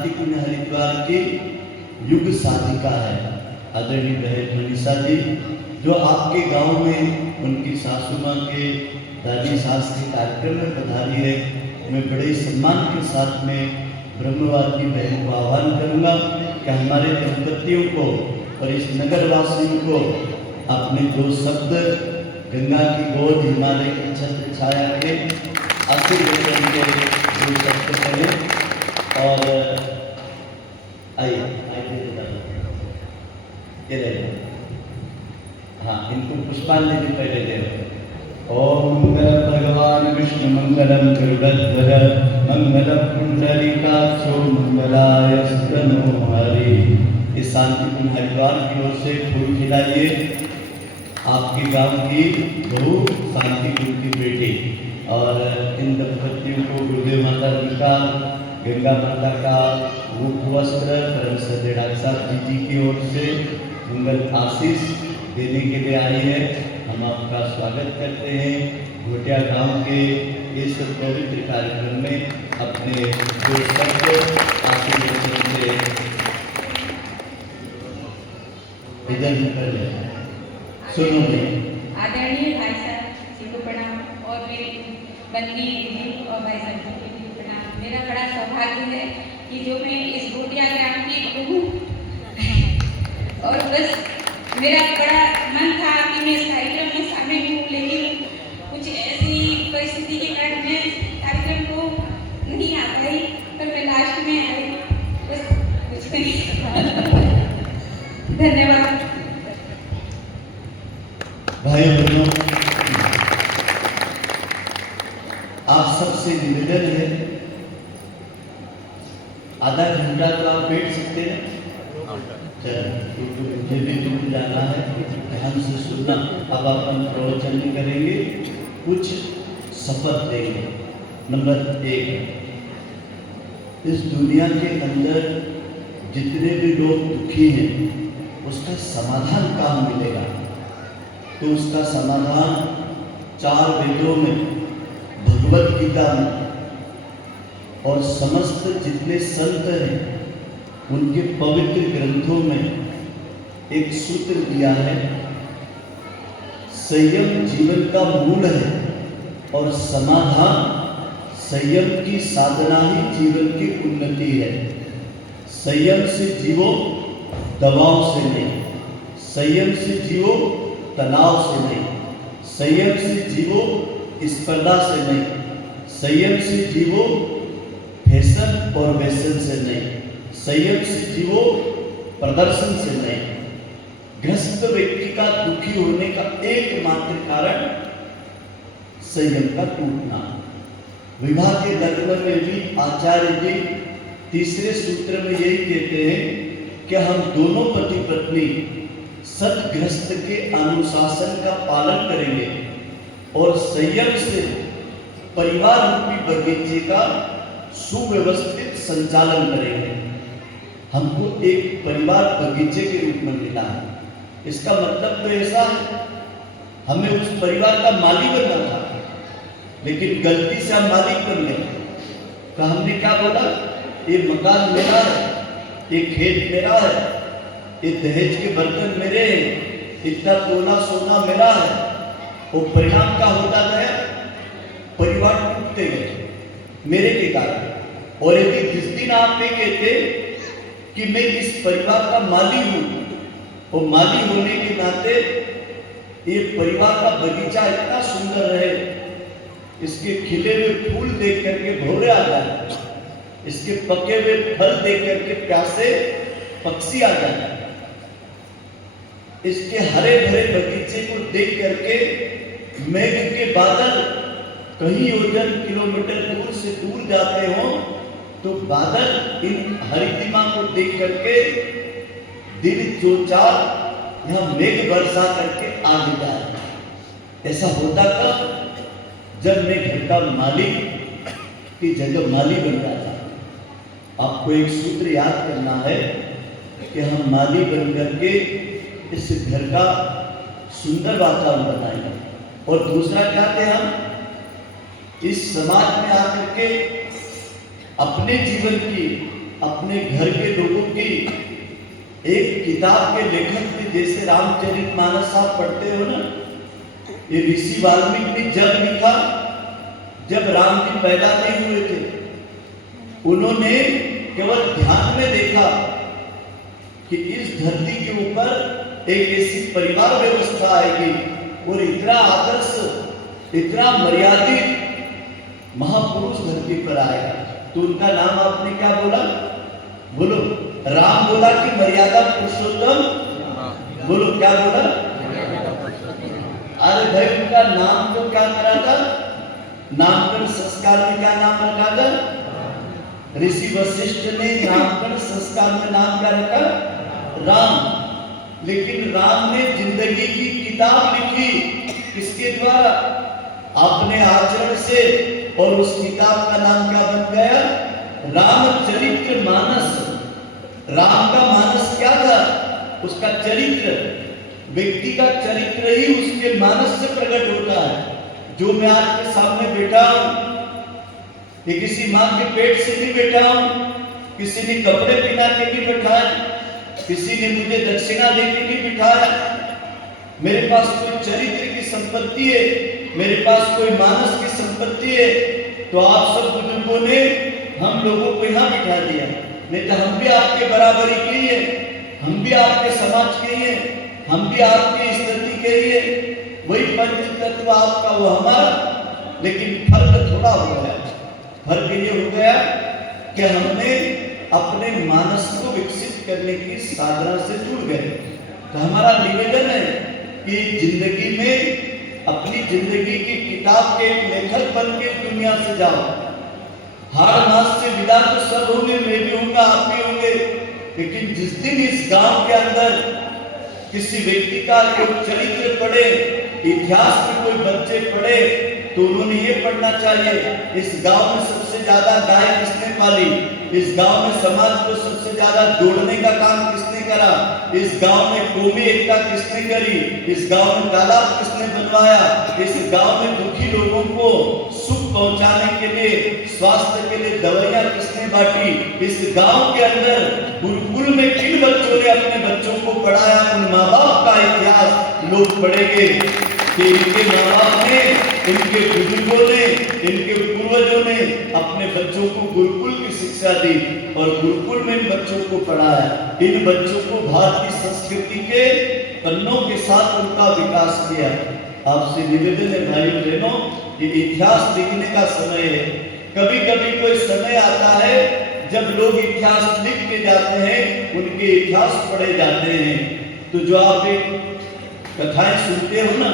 शांति कुंज हरिद्वार की युग साधिका है आदरणीय बहन मनीषा जी, जो आपके गांव में उनकी सासू माँ के दादी सास के कार्यक्रम में पधारी है। मैं बड़े सम्मान के साथ में ब्रह्मवाद की बहन को आह्वान करूंगा कि हमारे दंपतियों को और इस नगर वासियों को अपने दो शब्द गंगा की गोद हिमालय की छत्र छाया के आशीर्वचन के दो शब्द करें। और आइए हाँ, इनको पुष्पांजलि पहले दे। ओम मंगलम भगवान विष्णु मंगलम गरुड़ध्वज मंगलम पुंडरीकाक्षो मंगलायस्तनो हरि। इस शांति कुंज हरिद्वार की ओर से फूल खिलाइए आपके गांव की बहू शांति कुंज की बेटी, और इन दंपतियों को गुरुदेव माता जी का, गंगा माता का रूप वस्त्र परम श्रद्धेय डॉक्टर साहब जी की ओर से मंगल आशीष देने के लिए आई है। हम आपका स्वागत करते हैं घोटिया गांव के इस पवित्र कार्यक्रम में। अपने दो शब्द आशीर्वचन से इधर निकल जाए। सुनो भाई। आदरणीय भाई साहब जी को प्रणाम और मेरी बंदी दीदी और भाई साहब जी को भी प्रणाम। मेरा बड़ा सौभाग्य है कि जो मैं इस घोटिया ग्राम की बहू और बस मेरा बड़ा मन था कि मैं इस कार्यक्रम में शामिल हूँ, लेकिन कुछ ऐसी परिस्थिति के कारण मैं कार्यक्रम को नहीं आ पाई, पर मैं लास्ट में आई। बस कुछ नहीं। धन्यवाद। भाई बहनों, आप सबसे निवेदन है, आधा घंटा तो आप बैठ सकते हैं। मुझे भी दूर जाना है, ध्यान से सुनना। अब अपन प्रवचन नहीं करेंगे, कुछ शपथ देंगे। नंबर 1, इस दुनिया के अंदर जितने भी लोग दुखी हैं उसका समाधान कहाँ मिलेगा? तो उसका समाधान 4 वेदों में, भगवत गीता में और समस्त जितने संत हैं उनके पवित्र ग्रंथों में एक सूत्र दिया है। संयम जीवन का मूल है और समाधान संयम की साधना ही जीवन की उन्नति है। संयम से जीवो, दबाव से नहीं। संयम से जीवो, तनाव से नहीं। संयम से जीवो, स्पर्धा से नहीं। संयम से जीवो, फैशन और व्यसन से नहीं। संयम से जीवो, प्रदर्शन से नहीं। ग्रस्त व्यक्ति का दुखी होने का एकमात्र कारण संयम का टूटना। विवाह के लग्न में भी आचार्य जी तीसरे सूत्र में यही कहते हैं कि हम दोनों पति पत्नी सदगृहस्थ के अनुशासन का पालन करेंगे और संयम से परिवार रूपी बगीचे का सुव्यवस्थित संचालन करेंगे। हमको एक परिवार बगीचे के रूप में मिला है। इसका मतलब तो ऐसा है, हमें उस परिवार का माली बनना था, लेकिन गलती से हम मालिक बन गए। तो हमने क्या बोला, ये मकान मेरा है, ये खेत मेरा है, ये दहेज के बर्तन मेरे हैं, इतना तोला सोना मेरा है। वो परिणाम क्या होता गया, परिवार टूटते गए मेरे के कारण। और यदि जिस दिन आप ये कहते कि मैं इस परिवार का माली हूं, और माली होने के नाते ये परिवार का बगीचा इतना सुंदर रहे, इसके खिले हुए फूल देख करके भौरे आ जाए, इसके पके हुए फल देख करके प्यासे पक्षी आ जाए, इसके हरे भरे बगीचे को देख करके मेघ के बादल कहीं योजन किलोमीटर दूर से दूर जाते हो, तो बादल इन हरितिमा को देख करके दिल चोचार यहाँ मेघ बरसा करके आ जाए। ऐसा होता कब, जब मैं घर का मालिक की जगह माली बन जाता। आपको एक सूत्र याद करना है कि हम माली बन करके इस घर का सुंदर वातावरण बनाएंगे। और दूसरा क्या थे, हम इस समाज में आकर के अपने जीवन की अपने घर के लोगों की एक किताब के लेखक थे। जैसे रामचरितमानस आप पढ़ते हो ना, ये ऋषि वाल्मीकि ने जब लिखा, जब राम जी पैदा नहीं हुए थे, उन्होंने केवल ध्यान में देखा कि इस धरती के ऊपर एक ऐसी परिवार व्यवस्था आएगी और इतना आदर्श, इतना मर्यादित महापुरुष धरती पर आएगा। तो उनका नाम आपने क्या बोला? बोलो, राम बोला कि मर्यादा पुरुषोत्तम? बोलो, क्या बोला? अरे भाई, उनका नाम तो क्या करा था? नामकरण संस्कार में क्या नाम रखा था? ऋषि वशिष्ठ ने नामकरण संस्कार में नाम क्या रखा? राम। लेकिन राम ने जिंदगी की किताब लिखी, किसके द्वारा? अपने आचरण से। और उस किताब का नाम क्या बन गया? रामचरित मानस। राम का मानस क्या था? उसका चरित्र। व्यक्ति का चरित्र ही उसके मानस से प्रकट होता है। जो मैं आपके सामने बैठा हूं, ये किसी मां के पेट से नहीं बैठा हूं, किसी ने कपड़े पहना के नहीं बैठाया, किसी ने मुझे दक्षिणा देके नहीं बिठाया। मेरे पास कोई चरित्र की संपत्ति है, मेरे पास कोई मानस की संपत्ति है। तो आप सब बुजुर्गों ने हम लोगों को यहाँ बिठा दिया, नहीं तो हम भी आपके बराबरी के ही है, हम भी आपके समाज के ही है, हम भी आपकी स्थिति के ही है। वही पंच तत्व आपका, वो हमारा। लेकिन फर्क थोड़ा हो गया। फर्क ये हो गया कि हमने अपने मानस को विकसित करने की साधना से जुड़ गए। तो हमारा निवेदन है कि जिंदगी में अपनी जिंदगी की किताब के लेखक बन के दुनिया से जाओ। हार मास से विदा तो सब होंगे, मैं भी होऊंगा, आप भी होंगे। लेकिन जिस दिन इस गांव के अंदर किसी व्यक्ति का कोई चरित्र पढ़े, इतिहास में कोई बच्चे पढ़े, तो उन्होंने ये पढ़ना चाहिए, इस गांव में सबसे ज्यादा गाय किसने पाली, इस गांव में समाज को सबसे ज्यादा जोड़ने का काम किसने करा, इस गांव में कौमी एकता किसने करी, इस गांव में तालाब किसने बनवाया, इस गांव में दुखी लोगों को सुख पहुंचाने के लिए, स्वास्थ्य के लिए दवाइयां किसने बांटी, इस गांव के अंदर गुरुकुल में किन बच्चों ने अपने बच्चों को पढ़ाया। उन माँ बाप का इतिहास लोग पढ़ेंगे कि इनके माँ बाप ने, इनके बुजुर्गों ने, इनके पूर्वजों ने अपने बच्चों को गुरुकुल की शिक्षा दी और गुरुकुल में इन बच्चों को पढ़ाया। इन बच्चों को भारतीय संस्कृति के पन्नों के साथ उनका विकास किया। आपसे निवेदन है भाइयों बहनों, ये इतिहास लिखने का समय है। कभी कभी कोई समय आता है जब लोग इतिहास लिख के जाते हैं, उनके इतिहास पढ़े जाते हैं। तो जो आप एक कथाएं सुनते हो ना,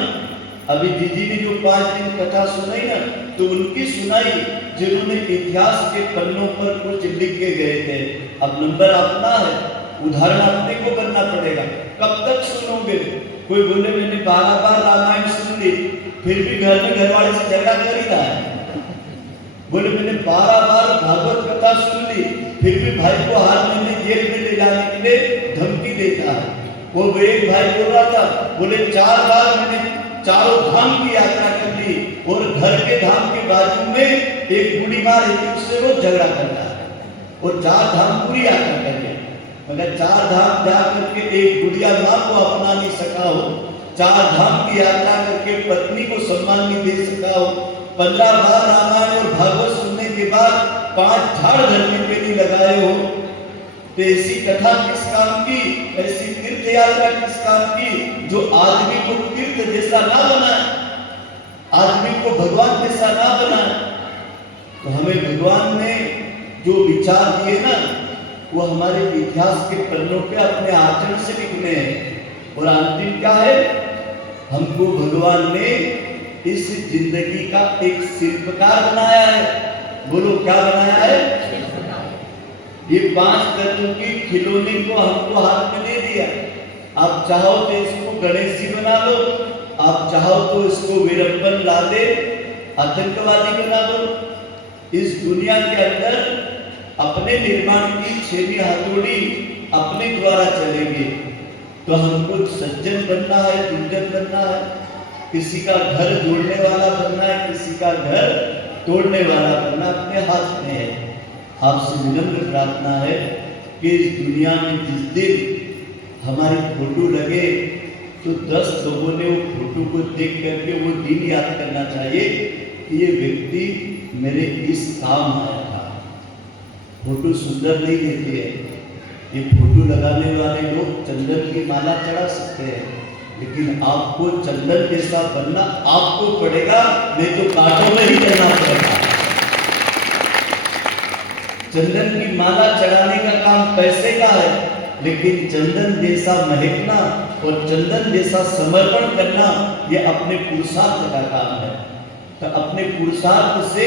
अभी दीदी ने जो 5 दिन कथा सुनाई ना, तो उनकी सुनाई जिन्होंने इतिहास के पन्नों पर कुछ लिख के गए थे। अब नंबर अपना है, उदाहरण अपने को बनना पड़ेगा। कब तक सुनोगे? कोई बोले मैंने 12 बार रामायण सुन ली, फिर भी घर में घरवाले से झगड़ा कर ही रहा है। बोले मैंने 12 बार भागवत कथा सुन ली, फिर भी भाई को हार महीने जेल में ले जाने के लिए धमकी देता है। वो एक भाई बोल रहा था, बोले 4 बार मैंने चारों धाम की यात्रा कर ली और घर के धाम के बाजू में एक बूढ़ी माँ रहती, उससे वो झगड़ा करता है और 4 धाम पूरी यात्रा कर ली। मगर 4 धाम जा करके एक बुढ़िया माँ को अपना नहीं सका हो, 4 धाम की यात्रा करके पत्नी को सम्मान नहीं दे सका हो, 15 बार रामायण और भागवत सुनने के बाद 5 झाड़ धरने पे नहीं लगाए हो, तो ऐसी कथा किस काम की, ऐसी तीर्थ यात्रा किस काम की जो आदमी को तीर्थ जैसा ना बनाए, आदमी को भगवान जैसा ना बनाए। तो हमें भगवान ने जो विचार दिए ना, वो हमारे इतिहास के पन्नों पे अपने आचरण से लिखने हैं। और अंतिम क्या है? हमको भगवान ने इस जिंदगी का एक शिल्पकार बनाया है। बोलो, क्या बनाया है? ये 5 तत्व की खिलौने को हमको हाथ में दे दिया। आप चाहो तो इसको गणेश जी बना दो, आप चाहो तो इसको वीरप्पन ला दे, आतंकवादी बना दो। इस दुनिया के अंदर अपने निर्माण की 6वीं हथौड़ी अपने द्वारा चलेगी। तो हमको सज्जन बनना है, दुर्जन बनना है, किसी का घर जोड़ने वाला बनना है, किसी का घर तोड़ने वाला बनना अपने हाथ में है। आपसे विनम्र प्रार्थना है कि इस दुनिया में जिस दिन हमारी फोटो लगे तो 10 लोगों ने वो फोटो को देख करके वो दिन याद करना चाहिए कि ये व्यक्ति मेरे इस काम आया था। फोटो सुंदर नहीं देती है, ये फोटो लगाने वाले लोग चंदन की माला चढ़ा सकते हैं, लेकिन आपको चंदन जैसा बनना आपको पड़ेगा, नहीं तो कांटों में ही चलना पड़ेगा। चंदन की माला चढ़ाने का काम पैसे का है, लेकिन चंदन जैसा महकना और चंदन जैसा समर्पण करना ये अपने पुरुषार्थ का काम है। तो अपने पुरुषार्थ से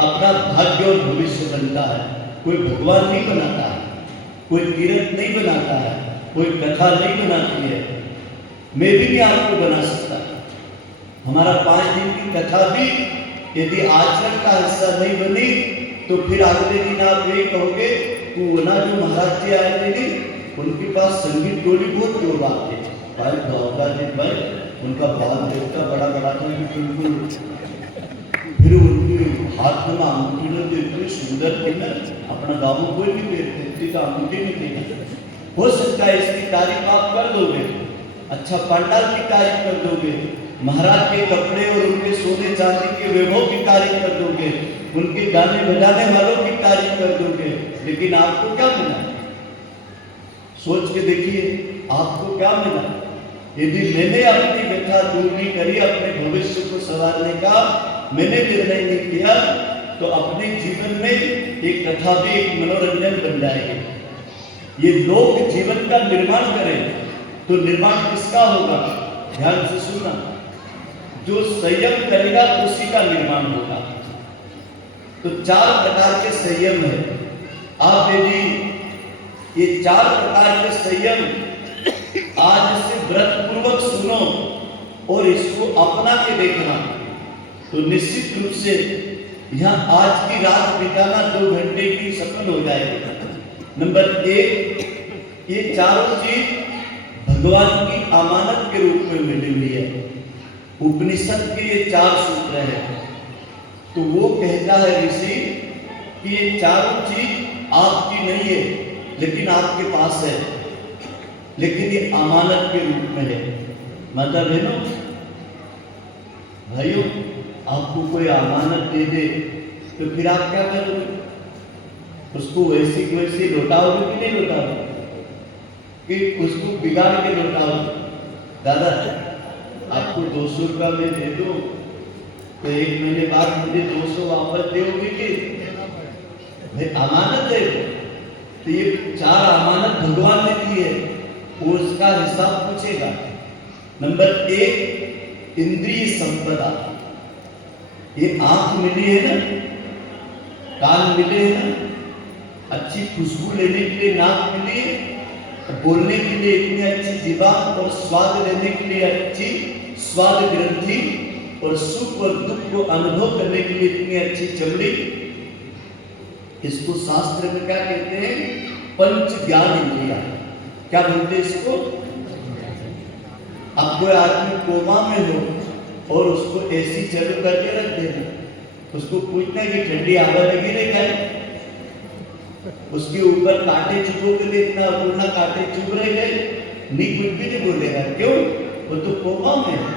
अपना भाग्य और भविष्य बनता है। कोई भगवान नहीं बनाता है, कोई तीर्थ नहीं बनाता है, कोई कथा नहीं बनाती है, मैं भी नहीं आपको बना सकता। हमारा 5 दिन की कथा भी यदि आचरण का हिस्सा नहीं बनी तो फिर अगले दिन आप यही कहोगे कि वो ना जो महाराज जी आए थे नहीं, उनके पास संगीत टोली बहुत जोरदार थे, भाई द्वारका जी भाई उनका बाल देवता बड़ा बड़ा था, बिल्कुल फिर उनके हाथ में अंगूठी ने इतनी सुंदर थी ना, अपना गाँव में कोई भी देखते तो अंगूठी नहीं थी। हो सकता है इसकी तारीफ आप कर दोगे, अच्छा पंडाल की तारीफ कर दोगे, महाराज के कपड़े और उनके सोने चांदी के वैभव की तारीफ कर दोगे, उनके गाने बजाने वालों की तारीफ कर दोगे, लेकिन आपको क्या मिला? सोच के देखिए आपको क्या मिला? यदि मैंने अपनी व्यथा दूर नहीं करी, अपने भविष्य को संवारने का मैंने निर्णय नहीं किया, तो अपने जीवन में एक कथा भी एक मनोरंजन बन जाएगी। ये लोग जीवन का निर्माण करें तो निर्माण किसका होगा? ध्यान से सुनना, जो संयम करेगा उसी का निर्माण होगा। तो 4 प्रकार के संयम है। आप यदि ये 4 प्रकार के संयम आज से व्रत पूर्वक सुनो और इसको अपना के देखना, तो निश्चित रूप से यहाँ आज की रात बिताना 2 घंटे की सफल हो जाएगी। नंबर 1, ये चारों चीज भगवान की अमानत के रूप में मिली हुई है। उपनिषद के ये 4 सूत्र हैं। तो वो कहता है ऋषि कि ये चारों चीज आपकी नहीं है, लेकिन आपके पास है, लेकिन ये अमानत के रूप में है। माता बहनों भाइयों, आपको कोई अमानत दे दे तो फिर आप क्या करोगे? उसको वैसी वैसी लौटाओगे कि नहीं लौटाओगे? कि उसको बिगाड़ के लौटाओगे? दादा आपको 200 रुपया मैं दे दूं तो 1 महीने बाद मुझे 200 वापस दोगे कि भाई अमानत है। तो ये 4 अमानत भगवान ने दी है, वो उसका हिसाब पूछेगा। नंबर 1, इंद्रिय संपदा। ये आंख मिली है ना, कान मिले हैं ना, अच्छी खुशबू लेने के लिए नाक मिली है, बोलने के लिए इतनी अच्छी जीवान और स्वाद लेने के लिए अच्छी स्वाद ग्रंथि और सुख और दुख को अनुभव करने के लिए इतनी अच्छी चमड़ी। इसको शास्त्र में क्या कहते हैं? पंच ज्ञान इंद्रिया। क्या बोलते हैं इसको? अब कोई आदमी कोमा में हो और उसको एसी चालू करके रख देना, उसको पूछना कि ठंडी हवा लगी नहीं क्या? उसके ऊपर कांटे चुभोगे, देखना पूर्ण कांटे चुभ रहे गए, नहीं कुछ भी नहीं बोलेगा। क्यों? वो तो कोमा में है।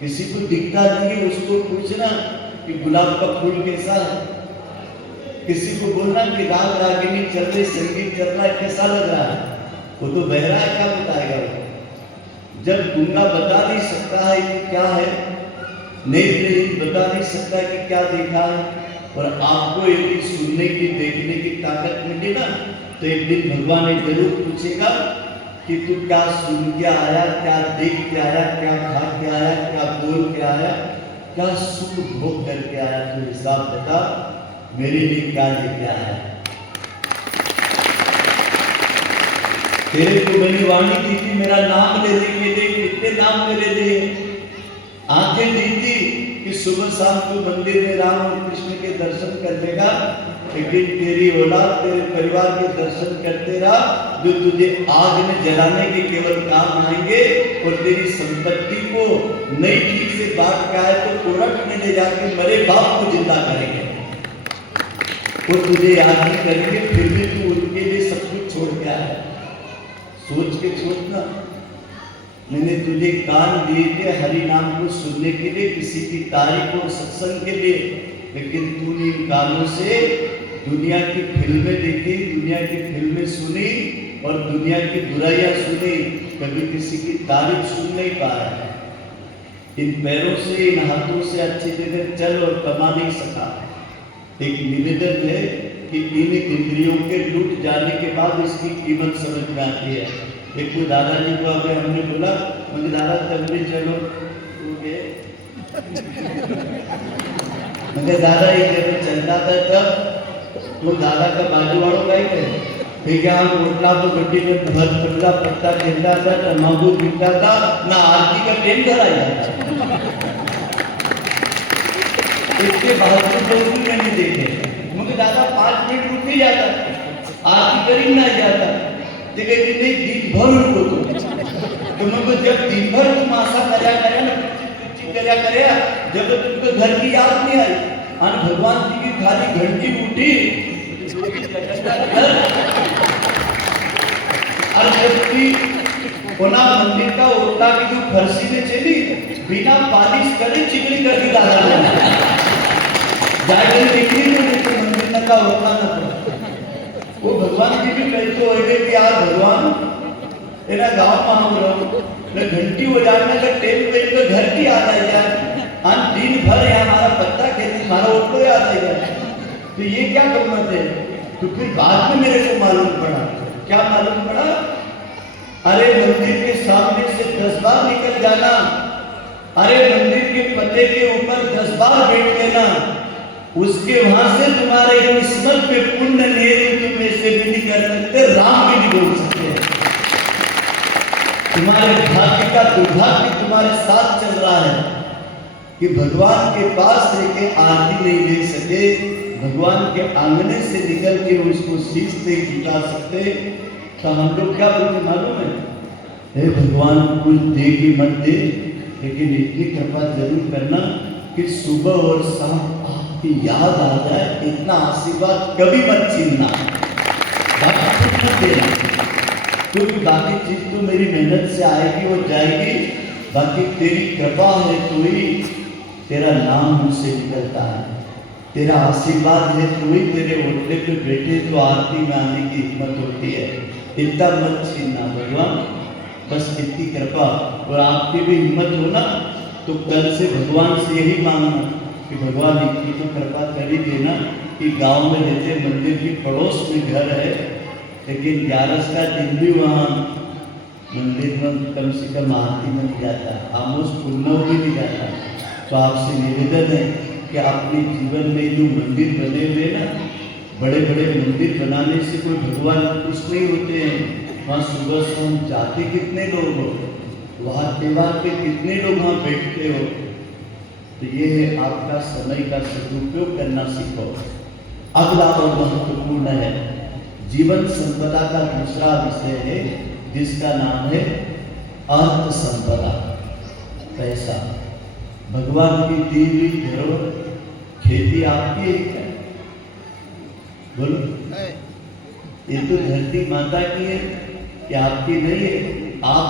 किसी को दिखता नहीं, उसको पूछना कि गुलाब का फूल कैसा है। किसी को बोलना कि राग रागिनी चल रही, संगीत चल रहा है, कैसा लग रहा है? वो तो बहरा है, क्या बताएगा वो? जब गूंगा बता नहीं सकता है कि क्या है, नेत्रहीन बता नहीं सकता कि क्या देखा है, और आपको यदि सुनने की देखने की ताकत मिली ना, तो एक दिन भगवान ने जरूर पूछेगा कि तू क्या सुन के आया, क्या देख के आया, क्या खा के आया, क्या बोल के आया, क्या सुख भोग करके आया? तो हिसाब बता, मेरे लिए क्या लेके आया? तेरे को मैंने वाणी दी थी मेरा नाम ले लेंगे, देख कितने नाम मेरे लिए आंखें दी थी कि सुबह शाम तू मंदिर में राम और कृष्ण के दर्शन कर लेगा, लेकिन तेरी औलाद तेरे परिवार के दर्शन करते रहा, जो तुझे आग में जलाने के केवल काम आएंगे, और तेरी संपत्ति को नहीं ठीक से बांट के आए तो कोर्ट में ले जाके मरे बाप को जिंदा करेंगे। वो तुझे याद नहीं करेंगे, फिर भी तू उनके लिए सब कुछ छोड़ के आया। सोच के छोड़ना, मैंने तुझे कान दिए थे हरि नाम को सुनने के लिए, किसी की तारीफ और सत्संग के लिए, लेकिन तूने इन कानों से दुनिया की फिल्में देखी, दुनिया की फिल्में सुनी और दुनिया की बुराइयां सुनी, कभी किसी की तारीफ सुन नहीं पाया। इन पैरों से, इन हाथों से अच्छी जगह चल और कमा नहीं सका। एक निवेदन है कि इन इंद्रियों के लूट जाने के बाद इसकी कीमत समझ में आती है। एक कोई दादाजी को अगर हमने बोला, मुझे दादा तब भी चलो, मगर दादा ये जब चलता था तब तो दादा का बाजू वालों का ही है ठीक है। हम उठला तो गड्डी में भर पटला पट्टा खेलता था, तम्बाकू पीता था, ना आरती का टेम घर आ जाता। इसके बावजूद लोग नहीं देखे, मुझे दादा 5 मिनट रुक ही जाता, आरती करी ना जाता, लेकिन नहीं दिन भर उनको तुमको जब दिन भर तुम आशा करया करे ना, करया करे, जब तुमको घर की याद नहीं आई, और भगवान जी की खाली घंटी उठी और जबकि कोना मंदिर का ओटला की जो फर्शी में चली बिना पालिश करे चिकनी कर दी दादा ने, जाके दिखी नहीं मंदिर का ओटला ना। वो भगवान जी भी कहते होंगे कि यार भगवान तेरा गाँव में हम रहो, घंटी हो जाने का टेम पे तो घर की याद आ जाए, और दिन भर यहाँ हमारा पत्ता खेती हमारा ओटलो याद आ जाए, तो ये क्या गम्मत है। तो फिर बाद में मेरे को मालूम पड़ा, क्या मालूम पड़ा, अरे मंदिर के सामने से 10 बार निकल जाना, अरे मंदिर के पते के ऊपर 10 बार बैठ लेना, उसके वहां से तुम्हारे किस्मत पे पुण्य नहीं, तुम ऐसे भी नहीं कर सकते, राम भी नहीं बोल सकते। तुम्हारे भाग्य का दुर्भाग्य तुम्हारे साथ चल रहा है कि भगवान के पास लेके आरती नहीं ले सके, भगवान के आंगने से निकल के उसको शीश नहीं झुका सकते, तो हम लोग क्या बोलते मालूम है, हे भगवान कुछ दे कि मत दे, लेकिन इतनी कृपा जरूर करना कि सुबह और शाम आपकी याद आ जाए, इतना आशीर्वाद कभी मत छीनना, बाकी कुछ मत देना, क्योंकि बाकी चीज तो मेरी मेहनत से आएगी और जाएगी, बाकी तेरी कृपा है तो ही तेरा नाम मुझसे निकलता है, तेरा आशीर्वाद है तो ही तेरे ओटले पे बैठे तो आरती में आने की हिम्मत होती है, इतना मत छीनना भगवान, बस इतनी कृपा। और आपकी भी हिम्मत हो ना तो कल से भगवान से यही मांगना कि भगवान इतनी तो कृपा कर ही देना कि गांव में रहते मंदिर की पड़ोस में घर है, लेकिन 11 का दिन भी वहाँ मंदिर में कम से कम आरती में नहीं जाता, आमोस पुन्नव भी नहीं जाता। तो आपसे निवेदन है कि अपने जीवन में जो मंदिर बने हुए ना, बड़े बड़े मंदिर बनाने से कोई भगवान खुश नहीं होते हैं, वहाँ सुबह शाम जाते कितने लोग हो, वहाँ त्योहार पे कितने लोग वहाँ बैठते हो, तो ये है आपका समय का सदुपयोग करना सीखो। अगला और महत्वपूर्ण है जीवन संपदा का दूसरा विषय है जिसका नाम है अर्थ संपदा, पैसा। भगवान की दी हुई धरोहर खेती आपकी है क्या? बोलो, ये तो धरती माता की है कि आपकी नहीं है? आप